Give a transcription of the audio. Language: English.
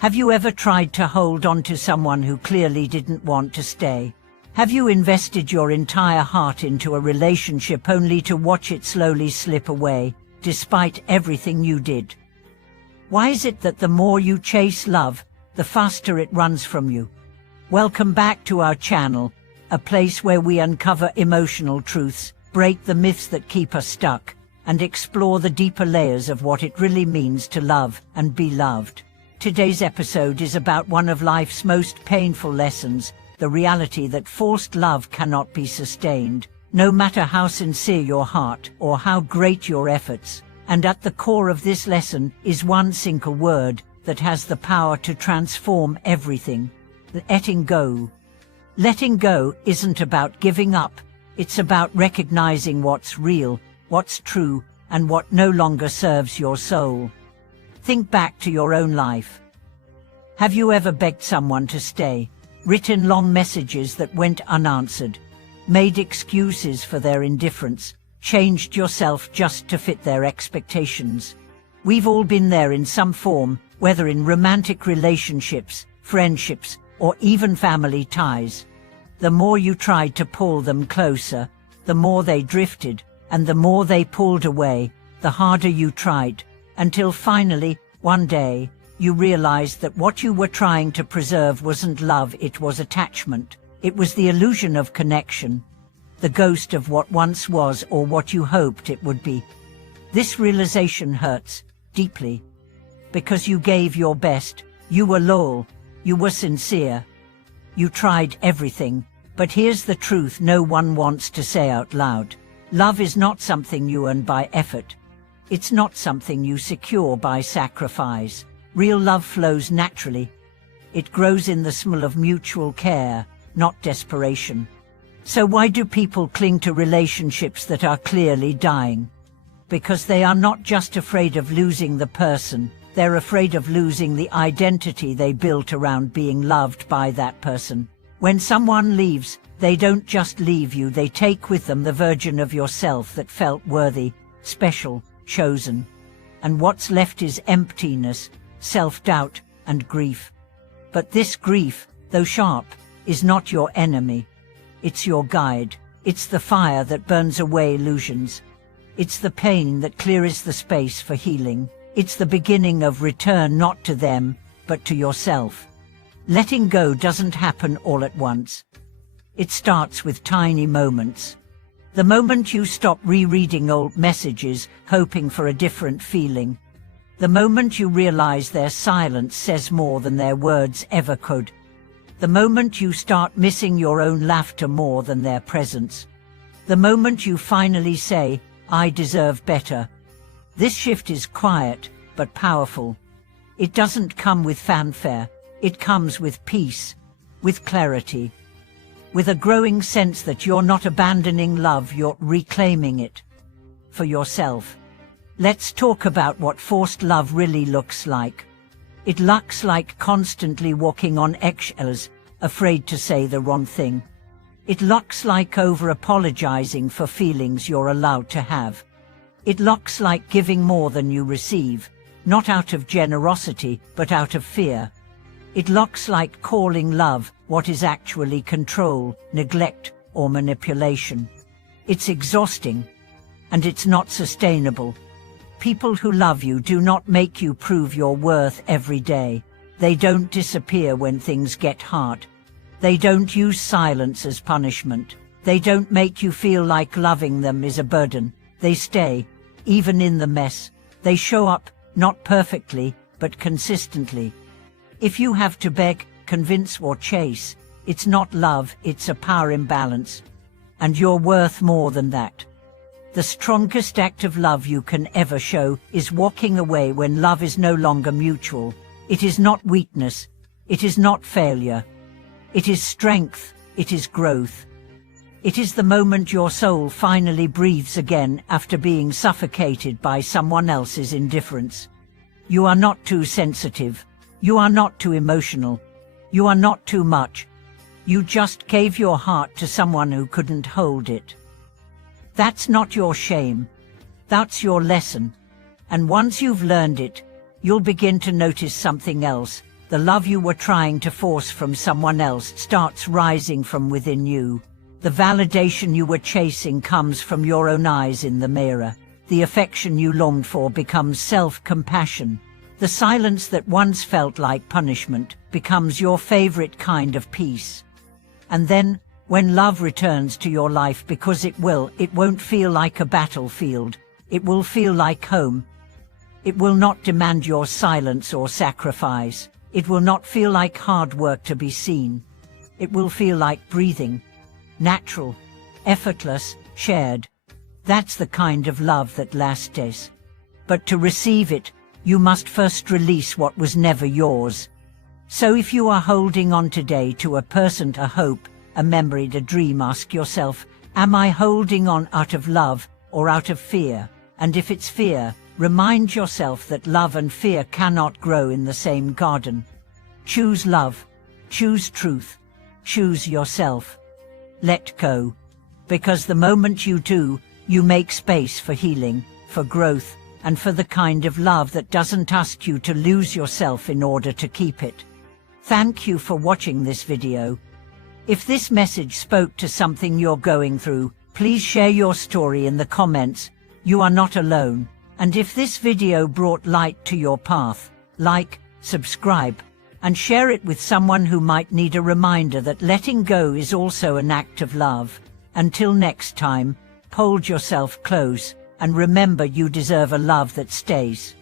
Have you ever tried to hold on to someone who clearly didn't want to stay? Have you invested your entire heart into a relationship only to watch it slowly slip away, despite everything you did? Why is it that the more you chase love, the faster it runs from you? Welcome back to our channel, a place where we uncover emotional truths, break the myths that keep us stuck, and explore the deeper layers of what it really means to love and be loved. Today's episode is about one of life's most painful lessons, the reality that forced love cannot be sustained, no matter how sincere your heart or how great your efforts. And at the core of this lesson is one single word that has the power to transform everything: letting go. Letting go isn't about giving up, it's about recognizing what's real, what's true, and what no longer serves your soul. Think back to your own life. Have you ever begged someone to stay, written long messages that went unanswered, made excuses for their indifference, changed yourself just to fit their expectations? We've all been there in some form, whether in romantic relationships, friendships, or even family ties. The more you tried to pull them closer, the more they drifted, and the more they pulled away, the harder you tried, until finally, one day, you realized that what you were trying to preserve wasn't love, it was attachment. It was the illusion of connection, the ghost of what once was or what you hoped it would be. This realization hurts deeply, because you gave your best, you were loyal, you were sincere, you tried everything. But here's the truth no one wants to say out loud. Love is not something you earn by effort. It's not something you secure by sacrifice. Real love flows naturally. It grows in the smell of mutual care, not desperation. So why do people cling to relationships that are clearly dying? Because they are not just afraid of losing the person, they're afraid of losing the identity they built around being loved by that person. When someone leaves, they don't just leave you, they take with them the version of yourself that felt worthy, special, chosen. And what's left is emptiness, self-doubt, and grief. But this grief, though sharp, is not your enemy. It's your guide. It's the fire that burns away illusions. It's the pain that clears the space for healing. It's the beginning of return, not to them, but to yourself. Letting go doesn't happen all at once. It starts with tiny moments. The moment you stop rereading old messages, hoping for a different feeling. The moment you realize their silence says more than their words ever could. The moment you start missing your own laughter more than their presence. The moment you finally say, "I deserve better." This shift is quiet, but powerful. It doesn't come with fanfare. It comes with peace, with clarity, with a growing sense that you're not abandoning love, you're reclaiming it for yourself. Let's talk about what forced love really looks like. It looks like constantly walking on eggshells, afraid to say the wrong thing. It looks like over-apologizing for feelings you're allowed to have. It looks like giving more than you receive, not out of generosity, but out of fear. It looks like calling love what is actually control, neglect, or manipulation. It's exhausting, and it's not sustainable. People who love you do not make you prove your worth every day. They don't disappear when things get hard. They don't use silence as punishment. They don't make you feel like loving them is a burden. They stay, even in the mess. They show up, not perfectly, but consistently. If you have to beg, convince, or chase, it's not love, it's a power imbalance. And you're worth more than that. The strongest act of love you can ever show is walking away when love is no longer mutual. It is not weakness. It is not failure. It is strength. It is growth. It is the moment your soul finally breathes again after being suffocated by someone else's indifference. You are not too sensitive. You are not too emotional. You are not too much. You just gave your heart to someone who couldn't hold it. That's not your shame. That's your lesson. And once you've learned it, you'll begin to notice something else. The love you were trying to force from someone else starts rising from within you. The validation you were chasing comes from your own eyes in the mirror. The affection you longed for becomes self-compassion. The silence that once felt like punishment becomes your favorite kind of peace. And then, when love returns to your life, because it won't feel like a battlefield. It will feel like home. It will not demand your silence or sacrifice. It will not feel like hard work to be seen. It will feel like breathing. Natural, effortless, shared. That's the kind of love that lasts. But to receive it, you must first release what was never yours. So if you are holding on today to a person, a hope, a memory, a dream, ask yourself, am I holding on out of love or out of fear? And if it's fear, remind yourself that love and fear cannot grow in the same garden. Choose love, choose truth, choose yourself. Let go. Because the moment you do, you make space for healing, for growth, and for the kind of love that doesn't ask you to lose yourself in order to keep it. Thank you for watching this video. If this message spoke to something you're going through, please share your story in the comments. You are not alone. And if this video brought light to your path, like, subscribe, and share it with someone who might need a reminder that letting go is also an act of love. Until next time, hold yourself close, and remember you deserve a love that stays.